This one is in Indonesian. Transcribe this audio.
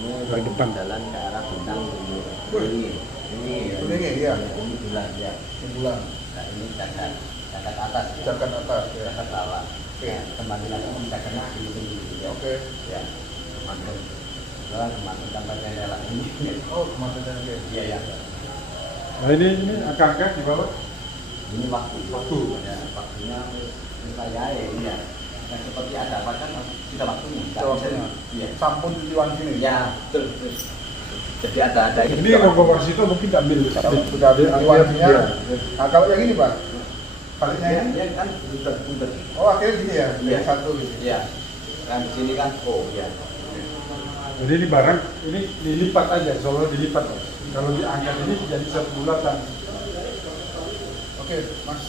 Paling depan. Jalan ke arah Bintang Timur. Wih. Ini Iya. Ini bulan ya. Ini bulan. Nah, ini cacat atas. Ya. Cacat atas ya. Cacat bawah. Oke. Ya, kembali lagi mencakatnya di sini. Ya. Oke. Ya. Kemarin tampaknya jalan ini. Oh, kemarin oke. Iya ya. Nah ini angka-angka di bawah. Ini waktu. Ya, waktunya saya ya. Yang seperti ada apa kan sudah waktunya. Waktunya. Iya. Sampun tujuan sini. Ya, betul. Jadi ada Ini rombongan situ mungkin ambil. Sudah ada tujuannya. Nah, kalau yang ini Pak, baliknya Ya, ini. ya kan bunter. Oh, akhirnya gini ya. Iya. Yang satu gitu. Iya. Kan di sini kan ya. Jadi ini barang ini dilipat aja, soalnya dilipat. Kalau diangkat ini jadi satu bulatan. Oke, Mas.